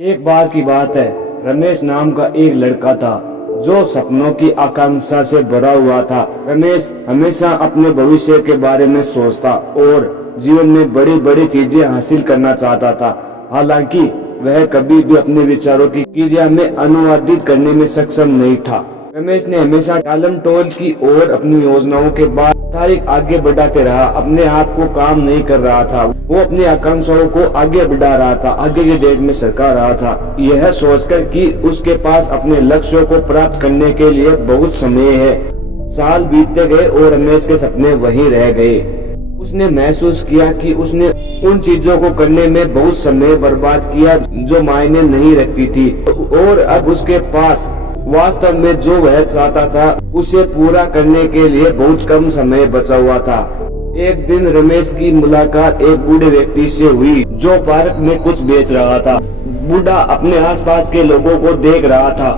एक बार की बात है, रमेश नाम का एक लड़का था जो सपनों की आकांक्षा से भरा हुआ था। रमेश हमेशा अपने भविष्य के बारे में सोचता और जीवन में बड़ी बड़ी चीजें हासिल करना चाहता था। हालांकि वह कभी भी अपने विचारों की क्रिया में अनुवादित करने में सक्षम नहीं था। रमेश ने हमेशा टालम टोल की और अपनी योजनाओं के बाद तारीख आगे बढ़ाते रहा। अपने आप को काम नहीं कर रहा था, वो अपनी आकांक्षाओं को आगे बढ़ा रहा था, आगे के डेट में सरका रहा था, यह सोचकर कि उसके पास अपने लक्ष्यों को प्राप्त करने के लिए बहुत समय है। साल बीतते गए और रमेश के सपने वही रह गए। उसने महसूस किया कि उसने उन चीजों को करने में बहुत समय बर्बाद किया जो मायने नहीं रखती थी और अब उसके पास वास्तव में जो वह चाहता था उसे पूरा करने के लिए बहुत कम समय बचा हुआ था। एक दिन रमेश की मुलाकात एक बूढ़े व्यक्ति से हुई जो पार्क में कुछ बेच रहा था। बूढ़ा अपने आसपास के लोगों को देख रहा था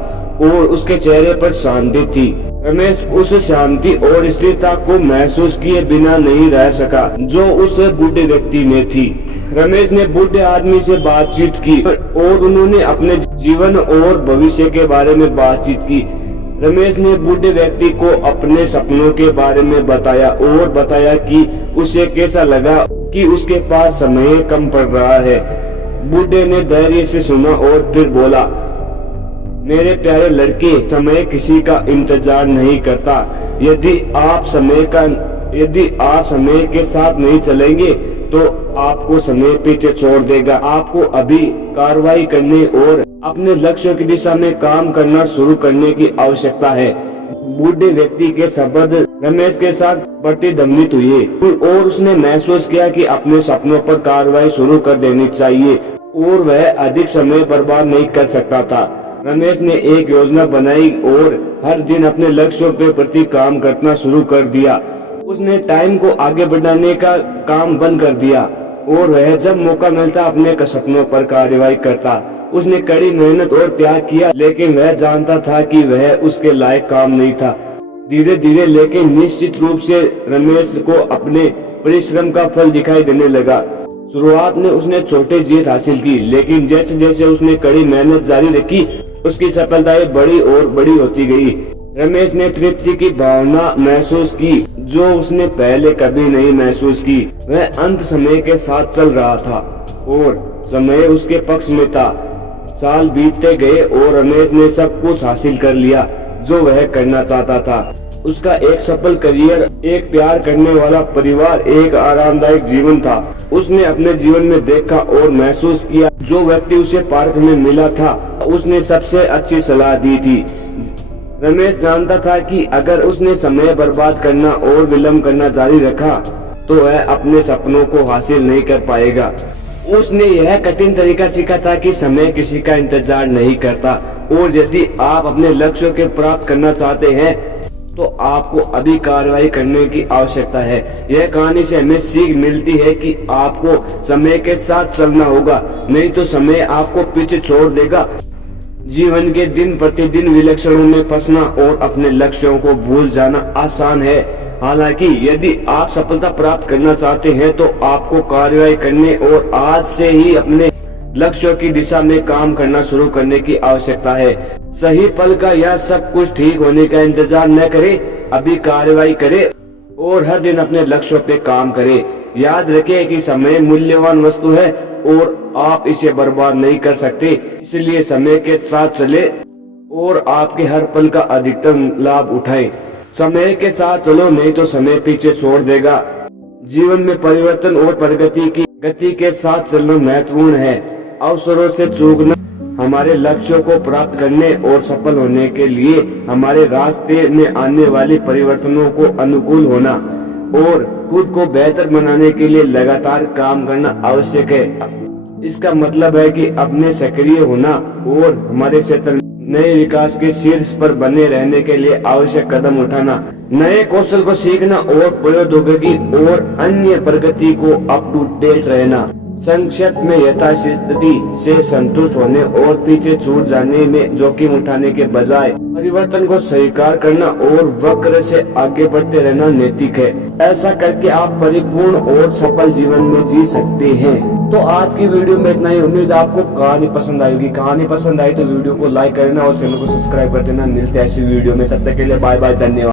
और उसके चेहरे पर शांति थी। रमेश उस शांति और स्थिरता को महसूस किए बिना नहीं रह सका जो उस बूढ़े व्यक्ति में थी। रमेश ने बूढ़े आदमी से बातचीत की और उन्होंने अपने जीवन और भविष्य के बारे में बातचीत की। रमेश ने बूढ़े व्यक्ति को अपने सपनों के बारे में बताया और बताया कि उसे कैसा लगा कि उसके पास समय कम पड़ रहा है। बूढ़े ने धैर्य से सुना और फिर बोला, मेरे प्यारे लड़के, समय किसी का इंतजार नहीं करता। यदि आप समय के साथ नहीं चलेंगे तो आपको समय पीछे छोड़ देगा। आपको अभी कार्रवाई करने और अपने लक्ष्यों की दिशा में काम करना शुरू करने की आवश्यकता है। बूढ़े व्यक्ति के शब्द रमेश के साथ प्रतिध्वनित हुए और उसने महसूस किया कि अपने सपनों पर कार्रवाई शुरू कर देनी चाहिए और वह अधिक समय बर्बाद नहीं कर सकता था। रमेश ने एक योजना बनाई और हर दिन अपने लक्ष्यों के प्रति काम करना शुरू कर दिया। उसने टाइम को आगे बढ़ाने का काम बंद कर दिया और वह जब मौका मिलता अपने सपनों पर कार्रवाई करता। उसने कड़ी मेहनत और त्याग किया, लेकिन वह जानता था कि वह उसके लायक काम नहीं था। धीरे धीरे लेकिन निश्चित रूप से रमेश को अपने परिश्रम का फल दिखाई देने लगा। शुरुआत में उसने छोटी जीत हासिल की, लेकिन जैसे जैसे उसने कड़ी मेहनत जारी रखी उसकी सफलताएं बड़ी और बड़ी होती गई। रमेश ने तृप्ति की भावना महसूस की जो उसने पहले कभी नहीं महसूस की। वह अंत समय के साथ चल रहा था और समय उसके पक्ष में था। साल बीतते गए और रमेश ने सब कुछ हासिल कर लिया जो वह करना चाहता था। उसका एक सफल करियर, एक प्यार करने वाला परिवार, एक आरामदायक जीवन था। उसने अपने जीवन में देखा और महसूस किया जो व्यक्ति उसे पार्क में मिला था उसने सबसे अच्छी सलाह दी थी। रमेश जानता था कि अगर उसने समय बर्बाद करना और विलंब करना जारी रखा तो वह अपने सपनों को हासिल नहीं कर पाएगा। उसने यह कठिन तरीका सीखा था कि समय किसी का इंतजार नहीं करता और यदि आप अपने लक्ष्यों के प्राप्त करना चाहते हैं तो आपको अभी कार्रवाई करने की आवश्यकता है। यह कहानी से हमें सीख मिलती है कि आपको समय के साथ चलना होगा, नहीं तो समय आपको पीछे छोड़ देगा। जीवन के दिन प्रतिदिन विलक्षणों में फंसना और अपने लक्ष्यों को भूल जाना आसान है। हालांकि यदि आप सफलता प्राप्त करना चाहते हैं तो आपको कार्रवाई करने और आज से ही अपने लक्ष्यों की दिशा में काम करना शुरू करने की आवश्यकता है। सही पल का या सब कुछ ठीक होने का इंतजार न करें, अभी कार्रवाई करें और हर दिन अपने लक्ष्यों पे काम करें। याद रखें कि समय मूल्यवान वस्तु है और आप इसे बर्बाद नहीं कर सकते, इसलिए समय के साथ चले और आपके हर पल का अधिकतम लाभ उठाएं। समय के साथ चलो, नहीं तो समय पीछे छोड़ देगा। जीवन में परिवर्तन और प्रगति की गति के साथ चलना महत्वपूर्ण है। अवसरों से चूकना, हमारे लक्ष्यों को प्राप्त करने और सफल होने के लिए हमारे रास्ते में आने वाले परिवर्तनों को अनुकूल होना और खुद को बेहतर बनाने के लिए लगातार काम करना आवश्यक है। इसका मतलब है कि अपने सक्रिय होना और हमारे क्षेत्र नए विकास के शीर्ष पर बने रहने के लिए आवश्यक कदम उठाना, नए कौशल को सीखना और प्रौद्योगिकी और अन्य प्रगति को अप टू डेट रहना। संक्षेप में यथास्थिति से संतुष्ट होने और पीछे छूट जाने में जोखिम उठाने के बजाय परिवर्तन को स्वीकार करना और वक्र से आगे बढ़ते रहना नैतिक है। ऐसा करके आप परिपूर्ण और सफल जीवन में जी सकते हैं। तो आज की वीडियो में इतना ही। उम्मीद है आपको कहानी पसंद आएगी। कहानी पसंद आई तो वीडियो को लाइक करना और चैनल को सब्सक्राइब कर देना। मिलते हैं ऐसी वीडियो में, तब तक के लिए बाय बाय, धन्यवाद।